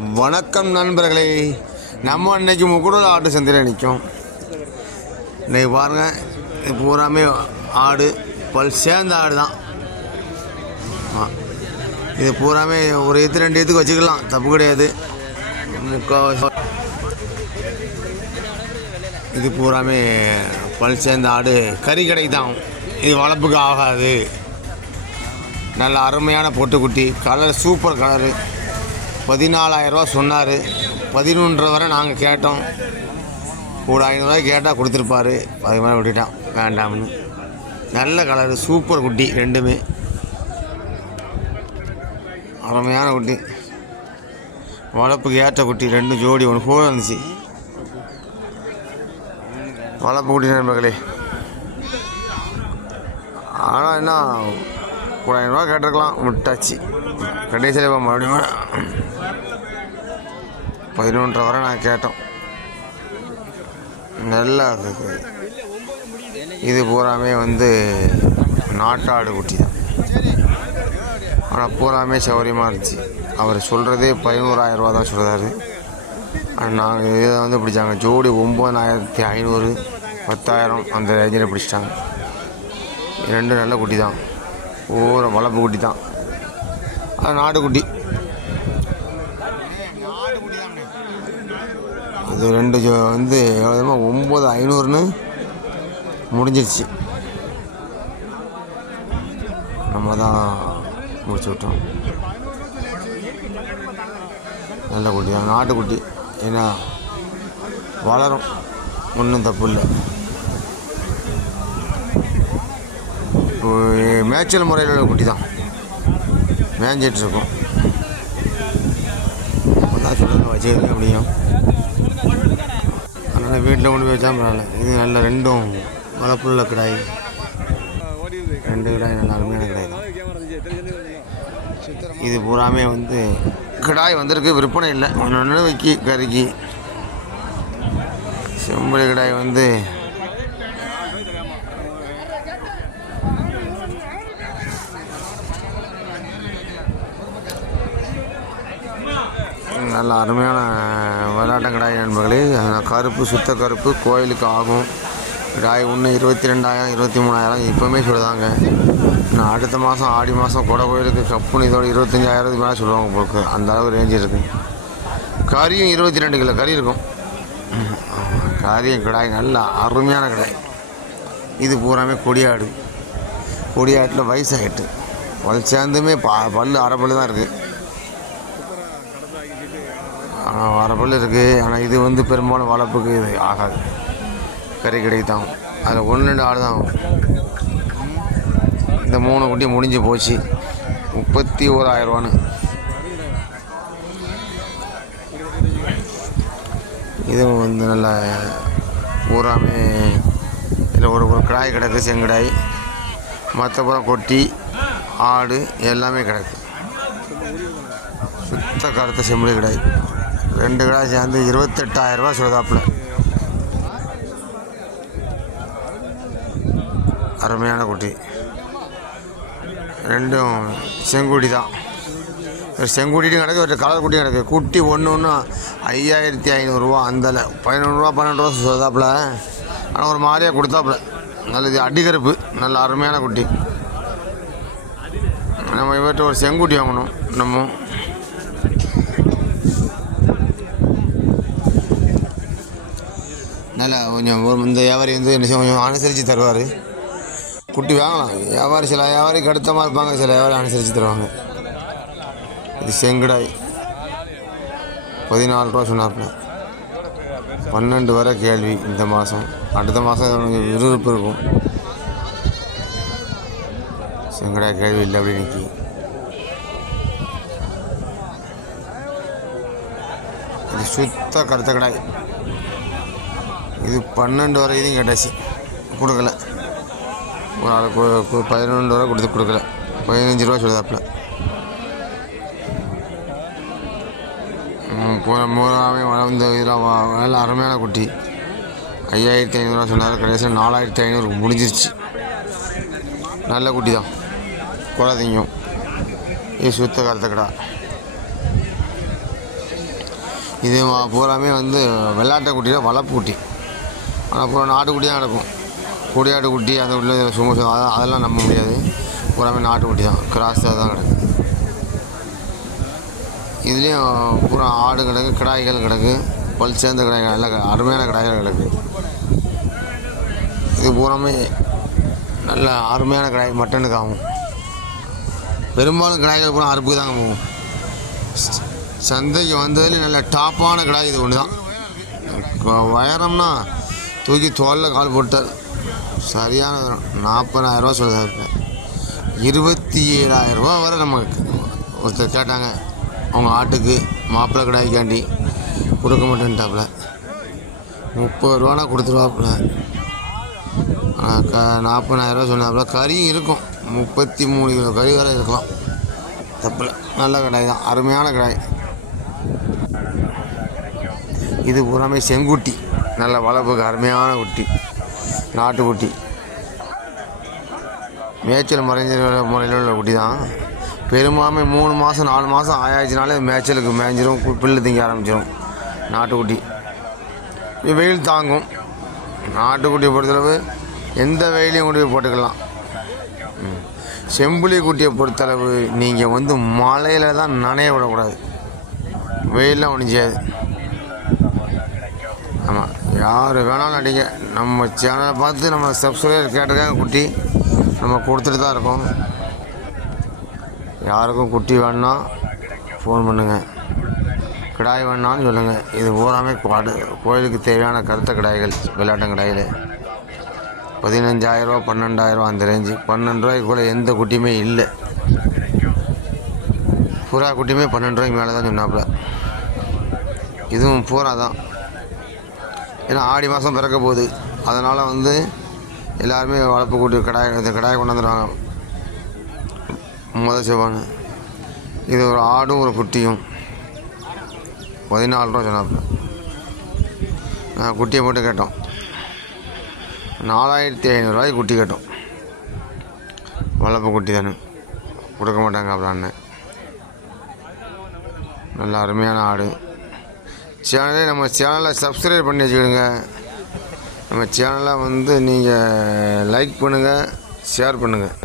வணக்கம் நண்பர்களே. நம்ம அன்னைக்கு முக்குடல் ஆட்டு சந்தையில் நிற்கும் இன்றைக்கி பாருங்கள் இது பூராமே ஆடு பல் சேர்ந்த ஆடு தான் இது பூராமே ஒரு ஈத்து ரெண்டு ஈத்துக்கு வச்சுக்கலாம் தப்பு கிடையாது. இது பூராமே பல் சேர்ந்த ஆடு கறி கடை தான் இது வளர்ப்புக்கு ஆகாது. நல்ல அருமையான பொட்டுக்குட்டி கலர் சூப்பர் கலரு பதினாலாயிரரூவா சொன்னார். பதினொன்றரை வரை நாங்கள் கேட்டோம். ஒரு ஐநூறுரூவா கேட்டால் கொடுத்துருப்பாரு. அது மாதிரி விட்டுட்டான். வேண்டாம்னு. நல்ல கலரு சூப்பர் குட்டி ரெண்டுமே. அருமையான குட்டி. வளர்ப்புக்கு ஏற்ற குட்டி ரெண்டு ஜோடி ஒன்று கூட இருந்துச்சு. வளர்ப்பு குட்டி நண்பர்களே ஆனால் என்ன? ஒரு ஐநூறுரூவா கேட்டிருக்கலாம். விட்டாச்சு. கடைசியில் இப்போ மறுபடியும் பதினொன்றரை வரை நான் கேட்டோம். நல்லா இருக்குது இது பூராமே வந்து நாட்டாடு குட்டி தான். ஆனால் பூராமே சௌகரியமாக இருந்துச்சு. அவர் சொல்கிறதே பதினோராயிரம் ரூபா தான் சொல்கிறாரு நாங்கள் இதை வந்து பிடிச்சாங்க. ஜோடி ஒம்பதாயிரத்தி ஐநூறு பத்தாயிரம் அந்த ரேஞ்சில் பிடிச்சிட்டாங்க. ரெண்டும் நல்ல குட்டி தான். பூரா வளர்ப்பு குட்டி தான். அது நாட்டுக்குட்டி அது ரெண்டு ஜோ- வந்து எவ்வளோ ஒம்பது ஐநூறுன்னு முடிஞ்சிருச்சு. நம்ம தான் முடிச்சு விட்டோம். நல்ல குட்டி தான் நாட்டுக்குட்டி ஏன்னா வளரும். ஒன்றும் தப்பு இல்லை. மேய்ச்சல் முறையில் உள்ள குட்டி தான். மேய்ஞ்சிட்டு இருக்கும். தான் சொல்லுங்க வச்சுக்க முடியும். ஆனால் வீட்டில் கொண்டு போய் வச்சா பரவாயில்ல. இது நல்ல ரெண்டும் வளர்ப்புள்ள கிடாய். ரெண்டு கிடாய் நல்ல அருமையான கிடாய் தான். இது பூராமே வந்து கிடாய் வந்திருக்கு விற்பனை இல்லை. ஒன்று ஒன்று வைக்கி கறிக்கு செம்பளி கிடாய் வந்து நல்ல அருமையான விளையாட்டம் கிடாய் நண்பர்களே. கருப்பு சுத்த கருப்பு கோயிலுக்கு ஆகும். கிடாய் ஒன்று இருபத்தி ரெண்டாயிரம் இருபத்தி மூணாயிரம் இப்போவுமே சொல்லுதாங்க. நான் அடுத்த மாதம் ஆடி மாதம் கொடை கோயிலுக்கு கப்புன்னு இதோட இருபத்தஞ்சாயிரத்துக்கு மேலே சொல்லுவாங்க போக்கு அந்த அளவுக்கு ரேஞ்சு இருக்குது கறியும் இருபத்தி ரெண்டு கிலோ கறி இருக்கும். கறியும் கிடாய் நல்லா அருமையான கிடாய் இது பூராமே கொடியாடு. கொடியாட்டில் வயசாகிட்டு பல் சேர்ந்துமே பா பல் அரை பல் தான் இருக்குது ஆனால் இருக்குது ஆனால் இது வந்து பெரும்பாலும் வளர்ப்புக்கு இது ஆகாது. கறி கிடைக்கு தான் அதில் ஒன்று ரெண்டு ஆடு தான் ஆகும். இந்த மூணு குட்டி முடிஞ்சு போச்சு. முப்பத்தி ஓராயிரரூவான்னு இதுவும் வந்து நல்லா பூராமே இதில் ஒரு ஒரு கிடாய் கிடக்கு செங்கடாய். மற்றப்புறம் கொட்டி ஆடு எல்லாமே கிடக்கு. சுத்த கருத்த செம்பளி கிடாய். ரெண்டு கடா சேர்ந்து இருபத்தெட்டாயிரம் ரூபாய் சொல்லுதாப்புல. அருமையான குட்டி. ரெண்டும் செங்குடி தான். ஒரு செங்குட்டியும் கிடக்கு ஒரு கலர் குட்டியும் கிடக்கு. குட்டி ஒன்று ஒன்று ஐயாயிரத்தி ஐநூறுரூவா அந்தல. பதினொன்றுரூவா பன்னெண்டு ரூபா சொல்லுதாப்புல. ஆனால் ஒரு மாதிரியாக கொடுத்தாப்புல. நல்லது அடிகருப்பு. நல்ல அருமையான குட்டி. நம்ம இவர்கிட்ட ஒரு செங்குட்டி வாங்கணும். நம்ம நல்லா கொஞ்சம் ஒரு இந்த வியாபாரி வந்து என்ன செய்ய கொஞ்சம் அனுசரித்து தருவார். குட்டி வாங்கலாம். வியாபாரி சில வியாபாரிக்கு அடுத்தமாக இருப்பாங்க சில வியாபாரி அனுசரித்து தருவாங்க. இது செங்கடாய். பதினாலு ரூபா சொன்னாப்புல. பன்னெண்டு வரை கேள்வி இந்த மாதம். அடுத்த மாதம் கொஞ்சம் விறுவிறுப்பு இருக்கும். செங்கடாய் கேள்வி இல்லை அப்படி நிற்கி இது சுத்த கருத்த கடாய். இது பன்னெண்டு வரை இதையும் கேட்டாச்சு. கொடுக்கல. ஒரு பதினொன்று ரூபா கொடுத்து கொடுக்கல. பதினஞ்சு ரூபா சொல்லுதாப்புல. போன மூணாவே வளர்ந்த இதெல்லாம் நல்ல அருமையான குட்டி. ஐயாயிரத்தி ஐநூறுரூவா சொன்னார். கடைசியில் நாலாயிரத்தி ஐநூறு முடிஞ்சிருச்சு. நல்ல குட்டி தான். குழந்தைங்க இது சுத்த கருத்த கடா. இது பூராமே வந்து வெள்ளாட்டை குட்டியில் வளர்ப்பு குட்டி. ஆனால் அப்புறம் நாட்டுக்குட்டி தான் கிடக்கும். கொடியாட்டு குட்டி அந்த உள்ள சும்மா அதெல்லாம் அதெல்லாம் நம்ப முடியாது. பூராமே நாட்டுக்குட்டி தான் கிராஸ் தான் கிடக்கு. இதுலேயும் பூரா ஆடு கிடக்கு கிடாய்கள் கிடக்கு. பல் சேர்ந்த கிடாய்கள் நல்ல அருமையான கிடாய்கள் கிடக்கு. இது பூராமே நல்ல அருமையான கிடாய் மட்டனுக்கு ஆகும். பெரும்பாலும் கிடாய்கள் பூரா அறுப்புக்கு தாங்க போகும். சந்தைக்கு வந்ததுலேயும் நல்ல டாப்பான கிடாய் இது ஒன்று தான் உயரம்னா தூக்கி தோலில் கால் போட்டார். சரியான நாற்பதாயிரரூவா சொல்லுறாரு இருபத்தி ஏழாயிரரூவா வர நமக்கு. ஒருத்தர் கேட்டாங்க அவங்க ஆட்டுக்கு மாப்பிள்ளை கடாய்க்காண்டி கொடுக்க மாட்டேன்ட்டாப்புல. முப்பது ரூபானா கொடுத்துருவாப்புல. ஆனால் க நாற்பதாயிரரூவா சொன்னாப்புல கறியும் இருக்கும். முப்பத்தி மூணு கிலோ கறி வரை இருக்கலாம். தப்பில். நல்ல கடாய் தான். அருமையான கடாய். இது பூராமே செங்குட்டி. நல்ல வளர்ப்புக்கு அருமையான குட்டி. நாட்டுக்குட்டி மேய்ச்சல் மறைஞ்ச முறையில் உள்ள குட்டி தான். பெரும்பான்மை மூணு மாதம் நாலு மாதம் ஆயாச்சுனாலே மேய்ச்சலுக்கு மேய்ஞ்சிரும் கு- புல்லு திங்க ஆரம்பிச்சிடும் நாட்டுக்குட்டி வெயில் தாங்கும். நாட்டுக்குட்டியை பொறுத்தளவு எந்த வெயிலையும் கொண்டு போய் போட்டுக்கலாம். செம்புலி குட்டியை பொறுத்தளவு நீங்கள் வந்து மழையில் தான் நனைய விடக்கூடாது. வெயிலெலாம் ஒன்றும் செய்யாது. ஆமாம் யார் வேணாலும் நடிங்க. நம்ம சேனலை பார்த்து நம்ம சப்ஸ்கிரைபர் கேட்டிருக்காங்க குட்டி. நம்ம கொடுத்துட்டு தான் இருக்கோம். யாருக்கும் குட்டி வேணும்னா ஃபோன் பண்ணுங்கள் கிடாய் வேணான்னு சொல்லுங்கள் இது பூராமே பாடு. கோயிலுக்கு தேவையான கருத்த கிடாய்கள் விளையாட்டம் கிடாய்கள். பதினஞ்சாயிரரூவா பன்னெண்டாயிரரூவா அந்த ரேஞ்சு பன்னெண்டு ரூபாய்க்கு கூட எந்த குட்டியுமே இல்லை. புறா குட்டியுமே பன்னெண்டு ரூபாய்க்கு மேலே தான் சொன்னாப்புல. இதுவும் பூரா தான். ஏன்னா ஆடி மாதம் பிறக்க போகுது. அதனால் வந்து எல்லாருமே வளர்ப்பு கூட்டி கடாய் இந்த கடாயை கொண்டு முத செவ்வானு இது ஒரு ஆடும் ஒரு குட்டியும். பதினாலு ரூபா சொன்னாப்பேன் நான் குட்டியை போட்டு கேட்டோம். நாலாயிரத்தி ஐநூறுரூவாய்க்கு குட்டி கேட்டோம். வளர்ப்பு குட்டி தானே. கொடுக்க மாட்டாங்க அப்படின்னு நல்ல அருமையான ஆடு. சேனலே நம்ம சேனலை சப்ஸ்கிரைப் பண்ணி வச்சுக்கிடுங்க. நம்ம சேனலை வந்து நீங்கள் லைக் பண்ணுங்கள் ஷேர் பண்ணுங்கள்